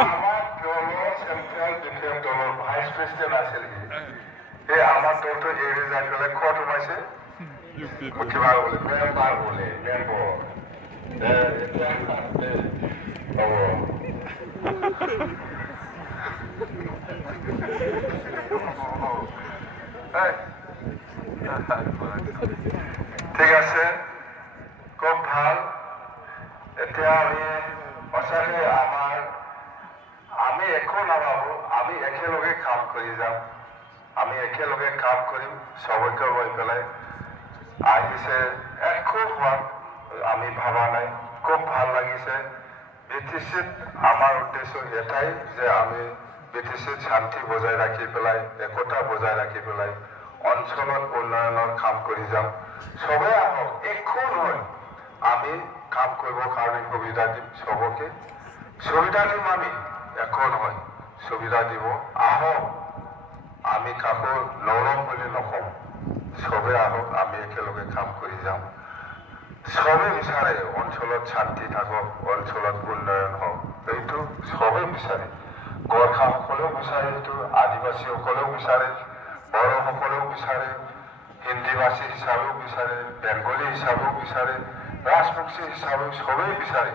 আমাৰ দলৰ central defence দলৰ ভাইচ প্ৰেচিডেণ্ট আছিল সেই আমাৰ দলটো এৰি যাই পেলাই ক'ত সোমাইছে কিবা বোলে মেম্বাৰ বোলে মেম্বৰ ঠিক আছে খুব ভাল এতিয়া সঁচাকৈ আমি একো নাভাবো আমি একেলগে কাম কৰি যাম আমি একেলগে কাম কৰিম সবকে লৈ পেলাই আহিছে একো হোৱাত আমি ভাবা নাই খুব ভাল লাগিছে বিটিচিত আমাৰ উদ্দেশ্য এটাই যে আমি বিটিচিত শান্তি বজাই ৰাখি পেলাই একতা বজাই ৰাখি পেলাই অঞ্চলত উন্নয়নৰ কাম কৰি যাম সবে আহক একো নহয় আমি কাম কৰিবৰ কাৰণে সুবিধা দিম সবকে সুবিধা দিম আমি একো নহয় সুবিধা দিব আহক আমি কাকো নৰম বুলি নকওঁ সবে আহক আমি একেলগে কাম কৰি যাম সবে বিচাৰে অঞ্চলত শান্তি থাকক অঞ্চলত উন্নয়ন হওক এইটো সবে বিচাৰে গোৰ্খাসকলেও বিচাৰে এইটো আদিবাসীসকলেও বিচাৰে বড়োসকলেও বিচাৰে হিন্দীভাষী হিচাপেও বিচাৰে বেংগলী হিচাপেও বিচাৰে ৰাজবংশী হিচাপেও সবেই বিচাৰে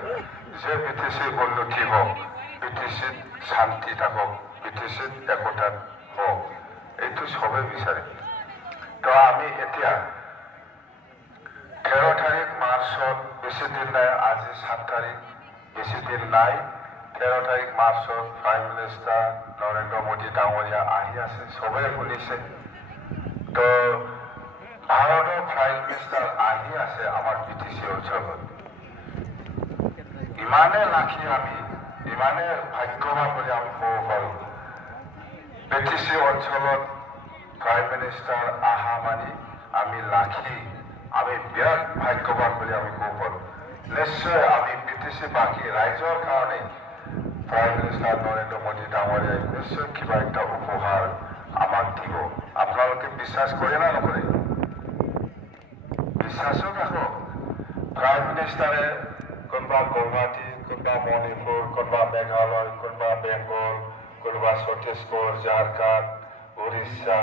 যে বিটিচিৰ উন্নতি হওক বিটিচিত শান্তি থাকক বিটিচিত একতাত হওক এইটো সবে বিচাৰে তো আমি এতিয়া 13 তাৰিখ মাৰ্চত বেছি দিন নাই আজি 7 তাৰিখ বেছি দিন নাই 13 তাৰিখ মাৰ্চত প্ৰাইম মিনিষ্টাৰ নৰেন্দ্ৰ মোদী ডাঙৰীয়া আহি আছে সবে শুনিছে তো ভাৰতৰ প্ৰাইম মিনিষ্টাৰ আহি আছে আমাৰ বিটিচি অঞ্চলত ইমানে লাখি আমি ইমানে ভাগ্যৱান বুলি আমি ক'ব পাৰোঁ বিটিচি অঞ্চলত প্ৰাইম মিনিষ্টাৰ আহা মানি আমি লাখি আমি বিৰাট ভাগ্যৱান বুলি আমি ক'ব পাৰোঁ নিশ্চয় আমি বিটিচি বাকী ৰাইজৰ কাৰণে প্ৰাইম মিনিষ্টাৰ নৰেন্দ্ৰ মোদী ডাঙৰীয়াই নিশ্চয় কিবা এটা উপহাৰ আমাক দিব আপোনালোকে বিশ্বাস কৰে না নকৰে বিশ্বাসও ৰাখক প্ৰাইম মিনিষ্টাৰে কোনোবা গুৱাহাটী কোনোবা মণিপুৰ কোনোবা মেঘালয় কোনোবা বেংগল কোনোবা ছত্তীশগড় ঝাৰখণ্ড উৰিষ্যা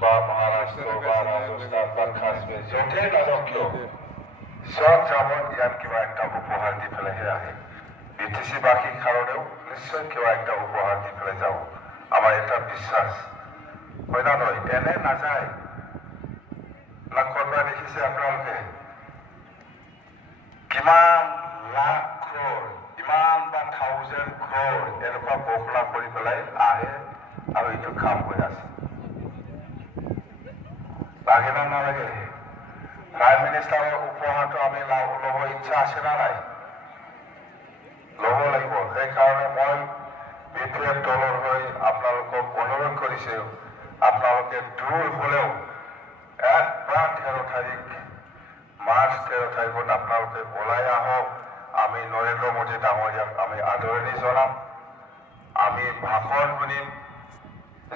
বা মহাৰাষ্ট্ৰ বা ৰাজস্থান বা কাশ্মীৰ য'তেই নাযাওক কিয় চব যাবত ইয়াত কিবা এটা উপহাৰ দি পেলাইহে আহে বিটিচি বাসীৰ কাৰণেও নিশ্চয় কিবা এটা উপহাৰ দি পেলাই যাব আমাৰ এটা বিশ্বাস হয় না নহয় এনে নাযায় না কোনোবা দেখিছে আপোনালোকে কিমান লাখ ক্ৰ'ৰ ইমান বা 1000 ক্ৰ'ৰ এনেকুৱা ঘোষণা কৰি পেলাই আহে আৰু এইটো কাম হৈ আছে লাগে না নালাগে প্ৰাইম মিনিষ্টাৰৰ উপহাৰটো আমি ল'ব ইচ্ছা আছে না নাই ল'ব লাগিব সেইকাৰণে মই বিপিএফ দলৰ হৈ আপোনালোকক অনুৰোধ কৰিছোঁ আপোনালোকে দূৰ হ'লেও একবাৰ 13 তাৰিখ মাৰ্চ 13 তাৰিখত আপোনালোকে ওলাই আহক আমি নৰেন্দ্ৰ মোদী ডাঙৰীয়াক আমি আদৰণি জনাম আমি ভাষণ শুনিম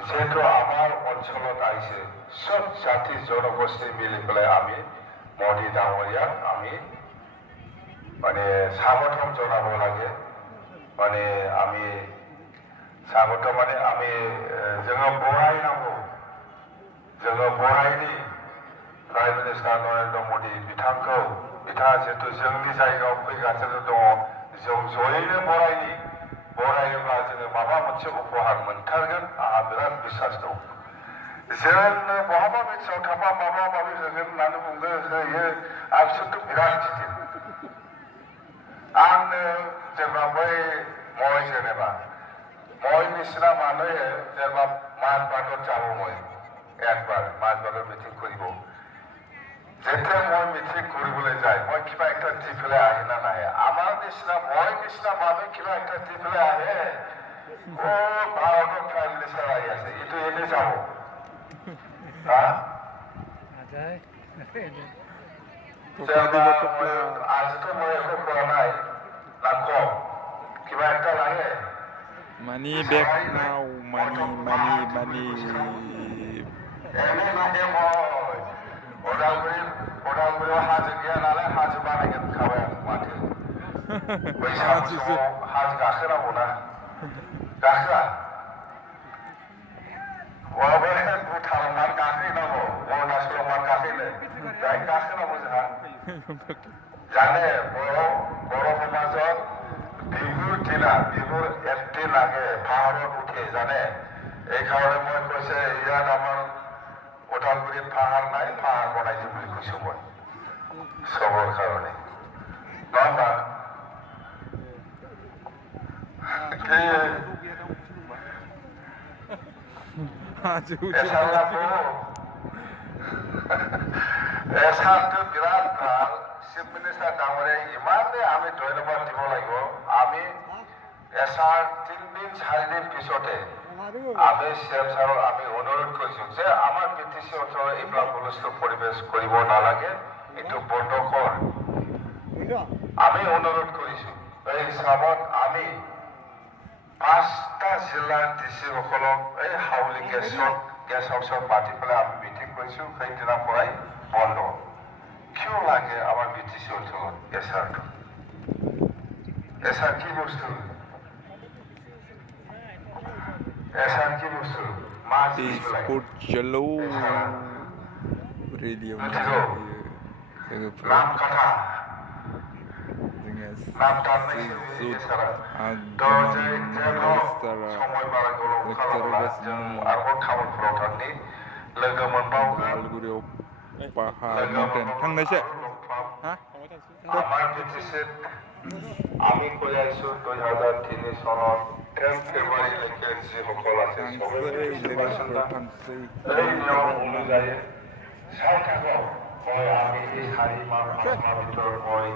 যেহেতু আমাৰ অঞ্চলত আহিছে সব জাতি জনগোষ্ঠী মিলি পেলাই আমি মোদী ডাঙৰীয়াক আমি মানে স্বাগতম জনাব লাগে মানে আমি স্বাগতম মানে আমি जोङो बरायनांगौ जोङो बरायनि प्राइम मिनिस्टार नरेंद्र मोदी बिथांखौ बिथाङा जिहेतु जोंनि जायगायाव फैगासिनो दङ जों जयैनो बरायोब्ला जोङो माबा मोनसे उपहार मोनथारगोन आंहा बिराद बिसास दं जोंनो बहाबा मिथियाव थांबा माबा माबि होगोन होननानै बुङो होयो आंसोरथ' बिराद गिदिर आंनो जेनेबा बै মই जेनेबा মই নিচিনা মানুহে যেনিবা মাছ বাটত যাব মই একবাৰ মাছ বাটত মিটিং কৰিব যেতিয়া মই মিটিং কৰিবলৈ যায় মই কিবা একটা দি পেলাই আহে না নাহে আমাৰ নিচিনা মই নিচিনা মানুহ কিবা একটা দি পেলাই আহে ও ভাৰতৰ প্ৰাইম মিনিষ্টাৰ আহি আছে এইটো এনেই যাব হা আজিতো মই একো কোৱা নাই না কম কিবা একটা লাগে Money back now, money. এনে লাগে মই ওদালগুৰি হাজো গিয়া নালাগে হাজো বানাইগেন খাবাই মাঠে बैसागु समाव हाजो गाखोनांगौना गाखोआ बहाबा भुटानाव मानो गाखोहैनांगौ अरुणाचलाव मानो गाखोहैनो बेहाय गाखोनांगौ जोंहा জানে বড় সমাজত বিহুৰ একদিন আগে পাহাৰত উঠে জানে এইকাৰণে মই কৈছে ইয়াত আমাৰ ওদালগুৰিত পাহাৰ নাই পাহাৰ বনাইছে বুলি কৈছো মই চবৰ কাৰণে নহয় এসাৰটো বিৰাট ভাল চিফ মিনিষ্টাৰ ডাঙৰীয়া ইমানেই আমি ধন্যবাদ দিব লাগিব আমি এসাৰ 3 দিন 4 দিন পিছতে আমি চিএম ছাৰক আমি অনুৰোধ কৰিছো যে আমাৰ বিটিচি অঞ্চলত এইবিলাক হুলস্থুল পৰিৱেশ কৰিব নালাগে এইটো বন্ধ কৰ আমি অনুৰোধ কৰিছো এই হিচাপত আমি 5টা জিলাৰ ডিচিসকলক এই হাউলি গেছ হাউচত মাতি পেলাই আমি মিটিং কৰিছো সেইদিনাৰ পৰাই বন্ধ কিয় লাগে আমাৰ বিটিচি অঞ্চলত এছাৰটো এছাৰ কি বস্তু এছাৰ কি বস্তু মাছ Sport Jello Radio নাম কাটা dengan নাম টাননাই এছাৰা সময় बारा गोलाव खालामला जों आरोबाव टाउनफोराव थांनि लोगो मोनबावगोन Alguriau Pahal Mountain थांनायसो हा আমাৰ বিটিচিত আমি কৈ আছো 2003 চনত 10 ফেব্ৰুৱাৰীলৈকে যিসকল আছে এই নিয়ম অনুযায়ী চাই থাকক মই আমি এই 4 মাহ 5 মাহৰ ভিতৰত মই